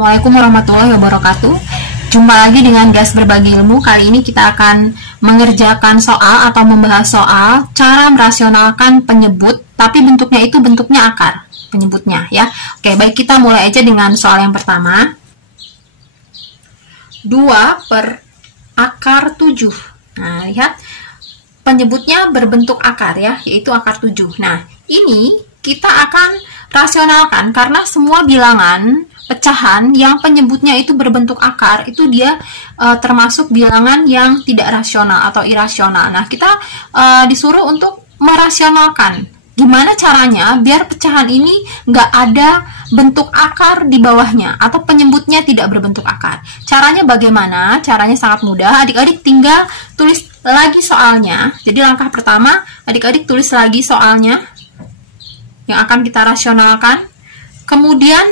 Assalamualaikum warahmatullahi wabarakatuh. Jumpa lagi dengan Gas Berbagi Ilmu. Kali ini kita akan mengerjakan soal atau membahas soal cara merasionalkan penyebut, tapi bentuknya itu bentuknya akar penyebutnya ya. Oke, baik, kita mulai aja dengan soal yang pertama. 2 per akar 7. Nah, lihat penyebutnya berbentuk akar ya, yaitu akar 7. Nah, ini kita akan rasionalkan karena semua bilangan pecahan yang penyebutnya itu berbentuk akar itu dia termasuk bilangan yang tidak rasional atau irasional. Nah, kita disuruh untuk merasionalkan. Gimana caranya biar pecahan ini nggak ada bentuk akar di bawahnya atau penyebutnya tidak berbentuk akar? Caranya bagaimana? Caranya sangat mudah. Adik-adik tinggal tulis lagi soalnya. Jadi langkah pertama, adik-adik tulis lagi soalnya yang akan kita rasionalkan, kemudian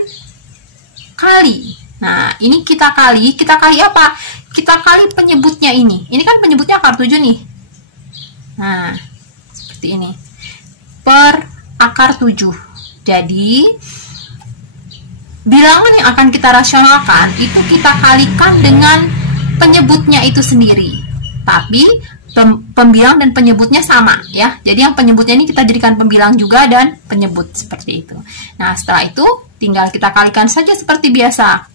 kali. Nah, ini kita kali apa? Kita kali penyebutnya ini. Ini kan penyebutnya akar 7 nih. Nah, seperti ini. Per akar 7. Jadi, bilangan yang akan kita rasionalkan itu kita kalikan dengan penyebutnya itu sendiri. Tapi pembilang dan penyebutnya sama ya. Jadi yang penyebutnya ini kita jadikan pembilang juga dan penyebut seperti itu. Nah, setelah itu tinggal kita kalikan saja seperti biasa.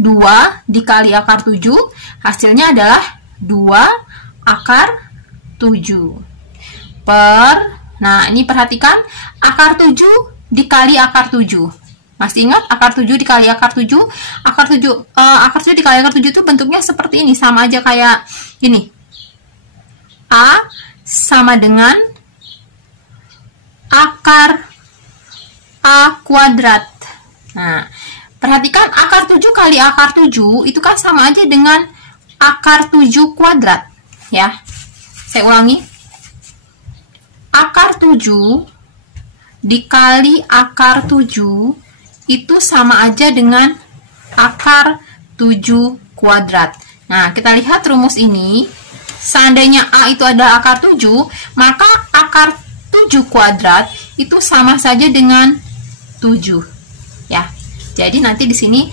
2 dikali akar 7 hasilnya adalah 2 akar 7 per, nah ini perhatikan, akar 7 dikali akar 7. Masih ingat akar 7 dikali akar 7? Akar 7 dikali akar 7 itu bentuknya seperti ini, sama aja kayak ini. A sama dengan akar A kuadrat. Nah, perhatikan akar 7 kali akar 7 itu kan sama aja dengan akar 7 kuadrat. Ya, saya ulangi. Akar 7 dikali akar 7 itu sama aja dengan akar 7 kuadrat. Nah, kita lihat rumus ini. Seandainya A itu adalah akar 7, maka akar 7 kuadrat itu sama saja dengan 7. Ya. Jadi nanti di sini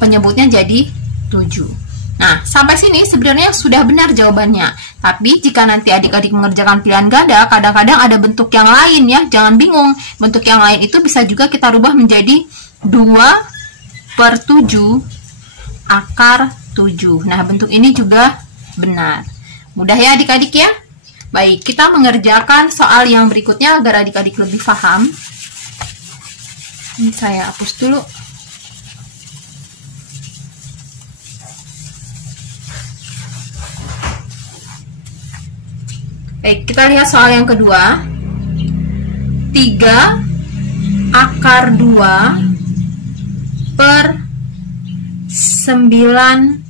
penyebutnya jadi 7. Nah, sampai sini sebenarnya sudah benar jawabannya. Tapi jika nanti adik-adik mengerjakan pilihan ganda, kadang-kadang ada bentuk yang lain ya. Jangan bingung. Bentuk yang lain itu bisa juga kita rubah menjadi 2 per 7 akar 7. Nah, bentuk ini juga benar. Mudah ya adik-adik ya? Baik, kita mengerjakan soal yang berikutnya agar adik-adik lebih paham. Ini saya hapus dulu. Baik, kita lihat soal yang kedua. 3 akar 2 per 9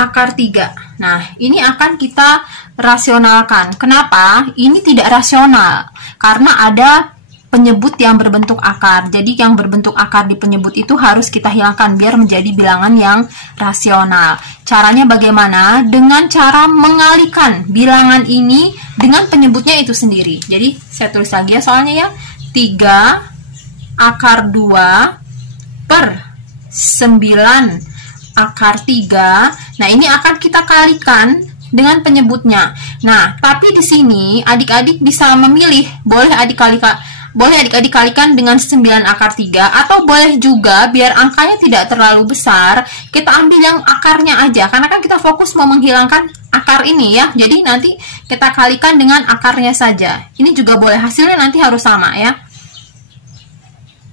akar 3. Nah, ini akan kita rasionalkan. Kenapa? Ini tidak rasional. Karena ada penyebut yang berbentuk akar. Jadi yang berbentuk akar di penyebut itu harus kita hilangkan biar menjadi bilangan yang rasional. Caranya bagaimana? Dengan cara mengalihkan bilangan ini dengan penyebutnya itu sendiri. Jadi saya tulis lagi ya soalnya ya. 3 akar 2 per 9 akar 3. Nah, ini akan kita kalikan dengan penyebutnya. Nah, tapi di sini adik-adik bisa memilih, boleh adik-adik kalikan dengan 9 akar 3 atau boleh juga biar angkanya tidak terlalu besar, kita ambil yang akarnya aja. Karena kan kita fokus mau menghilangkan akar ini ya. Jadi nanti kita kalikan dengan akarnya saja. Ini juga boleh, hasilnya nanti harus sama ya.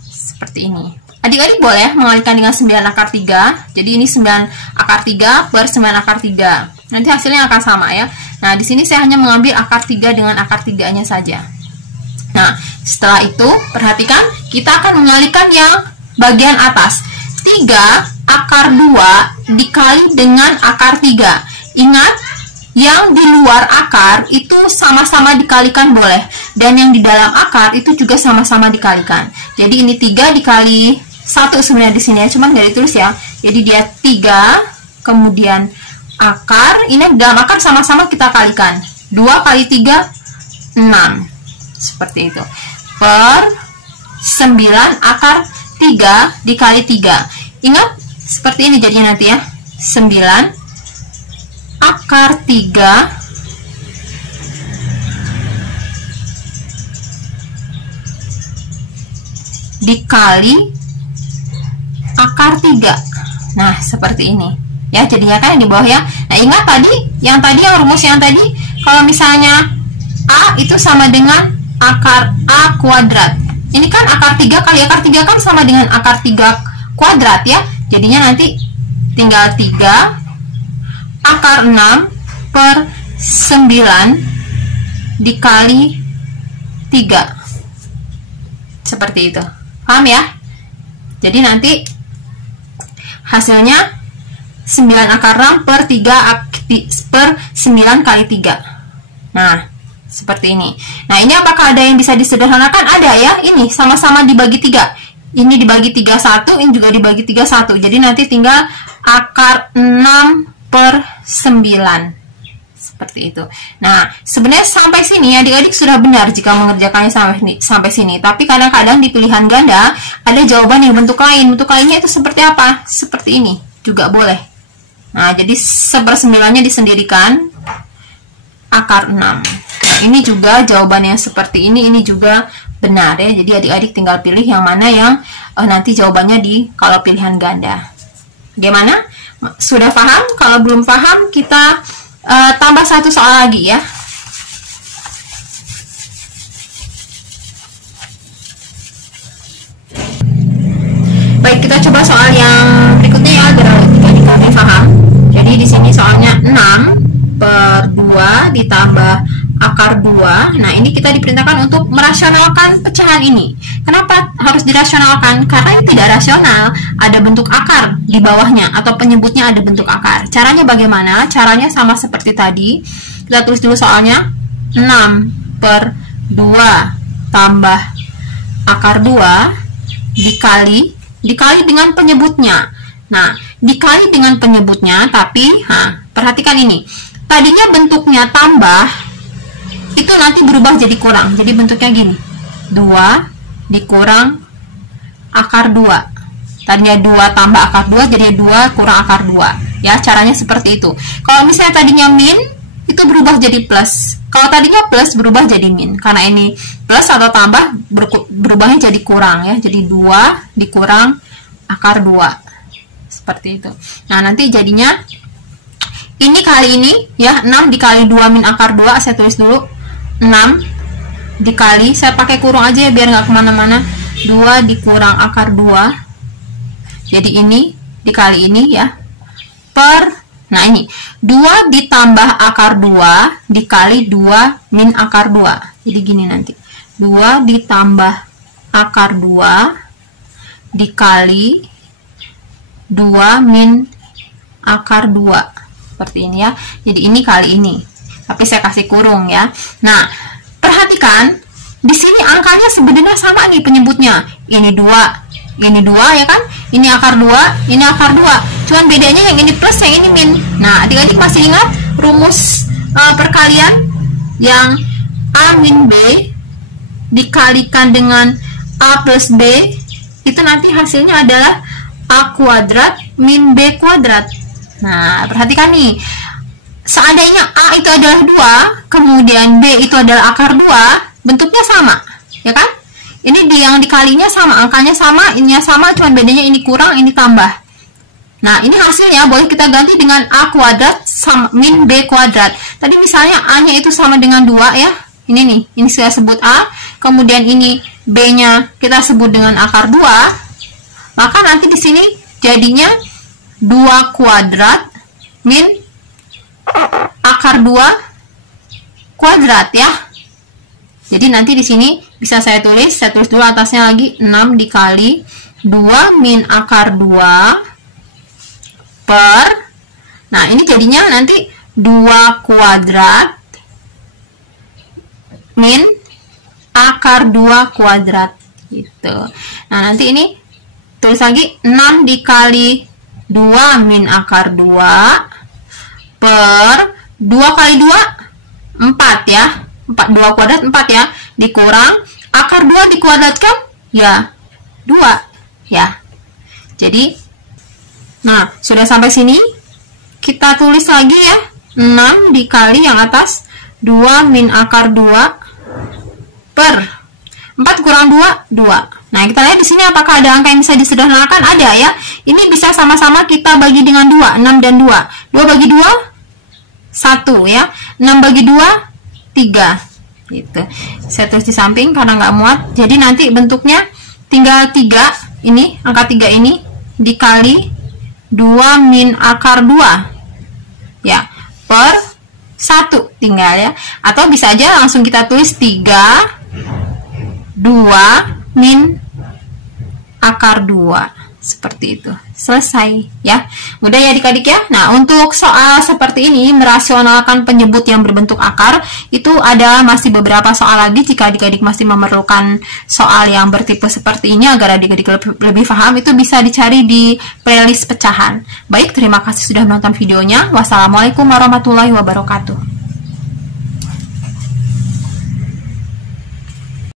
Seperti ini. Adik-adik boleh mengalihkan dengan 9 akar 3. Jadi ini 9 akar 3 per 9 akar 3. Nanti hasilnya akan sama ya. Nah, di sini saya hanya mengambil akar 3 dengan akar 3-nya saja. Nah, setelah itu perhatikan kita akan mengalihkan yang bagian atas. 3 akar 2 dikali dengan akar 3. Ingat, yang di luar akar itu sama-sama dikalikan boleh. Dan yang di dalam akar itu juga sama-sama dikalikan. Jadi ini 3 dikali 1 sebenarnya di sini ya, cuman nggak ditulis ya. Jadi dia 3, kemudian akar, ini dalam akar sama-sama kita kalikan. 2 kali 3, 6. Seperti itu. Per 9 akar 3 dikali 3. Ingat, seperti ini jadinya nanti ya. 9 akar 3 dikali akar 3. Nah, seperti ini. Ya, jadinya kan di bawah ya. Nah, ingat tadi yang rumus yang tadi, kalau misalnya A itu sama dengan akar A kuadrat. Ini kan akar 3 kali akar 3 kan sama dengan akar 3 kuadrat ya. Jadinya nanti tinggal 3 akar 6 per 9 dikali 3. Seperti itu. Paham ya? Jadi nanti hasilnya 9 akar 6 per 9 kali 3. Nah, seperti ini. Nah, ini apakah ada yang bisa disederhanakan? Ada ya. Ini sama-sama dibagi 3. Ini dibagi 31, ini juga dibagi 31. Jadi nanti tinggal akar 6 per 9. Seperti itu. Nah, sebenarnya sampai sini adik-adik sudah benar jika mengerjakannya sampai sini. Tapi kadang-kadang di pilihan ganda ada jawaban yang bentuk lain. Bentuk lainnya itu seperti apa? Seperti ini juga boleh. Nah, jadi 1/9-nya disendirikan akar 6. Nah, ini juga jawaban yang seperti ini juga benar ya. Jadi adik-adik tinggal pilih yang mana yang nanti jawabannya kalau pilihan ganda. Bagaimana? Sudah paham? Kalau belum paham, kita tambah satu soal lagi ya. Baik, kita coba soal yang berikutnya ya, agar adik-adik kami paham. Jadi di sini soalnya 6 per 2 ditambah akar 2. Nah, ini kita diperintahkan untuk merasionalkan pecahan ini. Kenapa harus dirasionalkan? Karena ini tidak rasional, ada bentuk akar di bawahnya, atau penyebutnya ada bentuk akar. Caranya bagaimana? Caranya sama seperti tadi. Kita tulis dulu soalnya. 6 per 2 tambah akar 2 dikali dengan penyebutnya. Nah, dikali dengan penyebutnya, tapi perhatikan ini. Tadinya bentuknya tambah, itu nanti berubah jadi kurang. Jadi bentuknya gini. 2 dikurang akar 2. Tadinya 2 tambah akar 2 jadi 2 kurang akar 2. Ya, caranya seperti itu. Kalau misalnya tadinya min, itu berubah jadi plus. Kalau tadinya plus berubah jadi min. Karena ini plus atau tambah berubahnya jadi kurang ya. Jadi 2 dikurang akar 2. Seperti itu. Nah, nanti jadinya ini kali ini ya, 6 dikali 2 min akar 2. Saya tulis dulu 6 dikali, saya pakai kurung aja ya biar nggak kemana-mana, 2 dikurang akar 2. Jadi ini dikali ini ya, per, nah ini 2 ditambah akar 2 dikali 2 min akar 2. Jadi gini nanti, 2 ditambah akar 2 dikali 2 min akar 2. Seperti ini ya. Jadi ini kali ini, tapi saya kasih kurung ya. Nah, perhatikan di sini angkanya sebenarnya sama nih penyebutnya. Ini 2, ini 2 ya kan? Ini akar 2, ini akar 2. Cuman bedanya yang ini plus, yang ini min. Nah, adik-adik masih ingat rumus perkalian yang A min B dikalikan dengan A plus B, itu nanti hasilnya adalah A kuadrat min B kuadrat. Nah, perhatikan nih. Seandainya A itu adalah 2, kemudian B itu adalah akar 2, bentuknya sama, ya kan? Ini yang dikalinya sama, angkanya sama, ininya sama, cuman bedanya ini kurang, ini tambah. Nah, ini hasilnya boleh kita ganti dengan A kuadrat sama min B kuadrat. Tadi misalnya A-nya itu sama dengan 2 ya. Ini nih, ini saya sebut A, kemudian ini B-nya kita sebut dengan akar 2. Maka nanti di sini jadinya 2 kuadrat min akar 2 kuadrat ya. Jadi nanti di sini bisa saya tulis dulu atasnya lagi 6 dikali 2 min akar 2 per, nah ini jadinya nanti 2 kuadrat min akar 2 kuadrat gitu. Nah, nanti ini tulis lagi 6 dikali 2 min akar 2 per 2 kali 2 4 ya. 2 kuadrat 4 ya, dikurang akar 2 dikuadratkan ya 2 ya. Jadi Nah, sudah sampai sini. Kita tulis lagi ya. 6 dikali yang atas 2 min akar 2 per 4 kurang 2, 2. Nah, kita lihat di sini apakah ada angka yang bisa disederhanakan? Ada ya. Ini bisa sama-sama kita bagi dengan 2, 6 dan 2. 2 bagi 2, 1 ya. 6 bagi 2, 3. Gitu. Saya tulis di samping karena nggak muat. Jadi nanti bentuknya tinggal 3, ini, angka 3 ini, dikali 2 min akar 2. Ya, per 1 tinggal ya. Atau bisa aja langsung kita tulis 3, 2 min akar 2. Seperti itu. Selesai ya. Mudah ya adik-adik ya. Nah, untuk soal seperti ini merasionalkan penyebut yang berbentuk akar, itu ada masih beberapa soal lagi. Jika adik-adik masih memerlukan soal yang bertipe seperti ini agar adik-adik lebih paham, itu bisa dicari di playlist pecahan. Baik, terima kasih sudah menonton videonya. Wassalamualaikum warahmatullahi wabarakatuh.